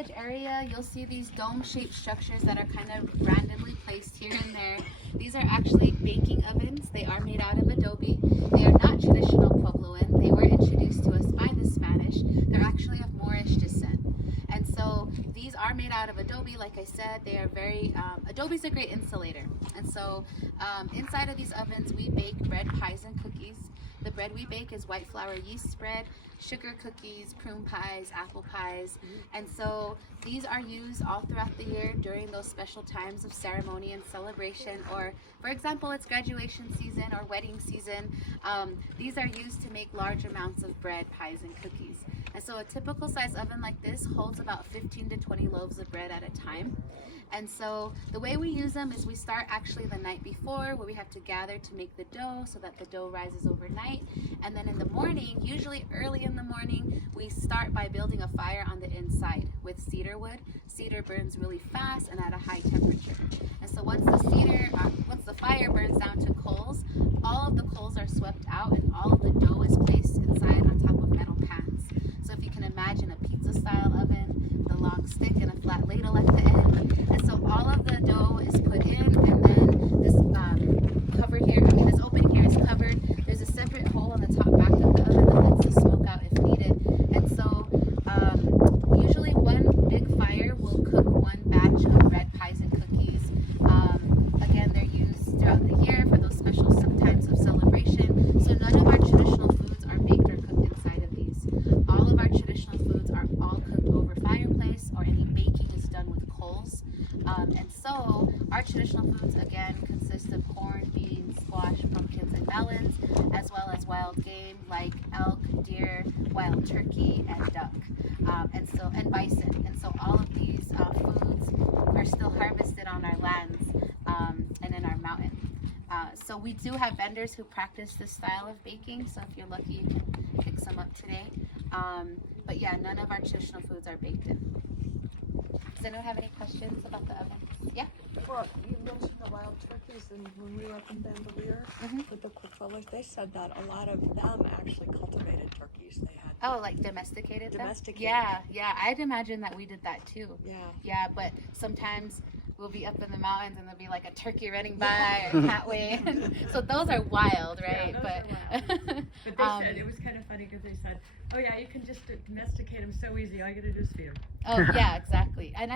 village area, you'll see these dome-shaped structures that are kind of randomly placed here and there. These are actually baking ovens. They are made out of Adobe. They are not traditional Puebloan. They were introduced to us by the Spanish. They're actually of Moorish descent. And so these are made out of Adobe. Like I said, they are very, Adobe's a great insulator. And so inside of these ovens, we bake bread, pies, and cookies. The bread we bake is white flour yeast bread, sugar cookies, prune pies, apple pies. And so these are used all throughout the year during those special times of ceremony and celebration, or for example, it's graduation season or wedding season. These are used to make large amounts of bread, pies, and cookies. And so a typical size oven like this holds about 15 to 20 loaves of bread at a time. And so the way we use them is we start actually the night before, where we have to gather to make the dough so that the dough rises overnight. And then in the morning, usually early in the morning, we start by building a fire on the inside with cedar wood. Cedar burns really fast and at a high temperature. And so once the fire burns down to coals, all of the coals are swept out and all of the dough is placed inside on top of metal pans. So if you can imagine a pizza style oven, the long stick and a flat ladle at the end. And so all of the dough is put in, and then this cover here, this opening here is covered. There's a separate hole on the top back of the oven that lets the smoke out if needed. And so usually one big fire will cook one batch of bread, pies, and cookies. Again, they're used throughout the year for those special times of celebration. So none of our traditional foods are baked or cooked inside of these. All of our traditional foods are all cooked over fireplace, or any baking is done with coals. And so our traditional foods again consist of corn, beans, squash, pumpkins, and melons, as well as wild game like elk, deer, wild turkey, and duck, and bison. And so all of these foods are still harvested on our lands and in our mountain. So we do have vendors who practice this style of baking. So if you're lucky, you can pick some up today. But yeah, none of our traditional foods are baked in. Does anyone have any questions about the oven? Yeah? Well, you mentioned the wild turkeys, and when we were up in Bandelier with the Cookfellas, they said that a lot of them actually cultivated turkeys. They had Like domesticated them? domesticated. Yeah. I'd imagine that we did that too. Yeah. But sometimes we'll be up in the mountains and there'll be like a turkey running by or a cat wave. So those are wild, right? Yeah, those are wild. But they said, it was kind of funny because they said, oh yeah, you can just domesticate them so easy. All you gotta do is feed them. Oh yeah, exactly. And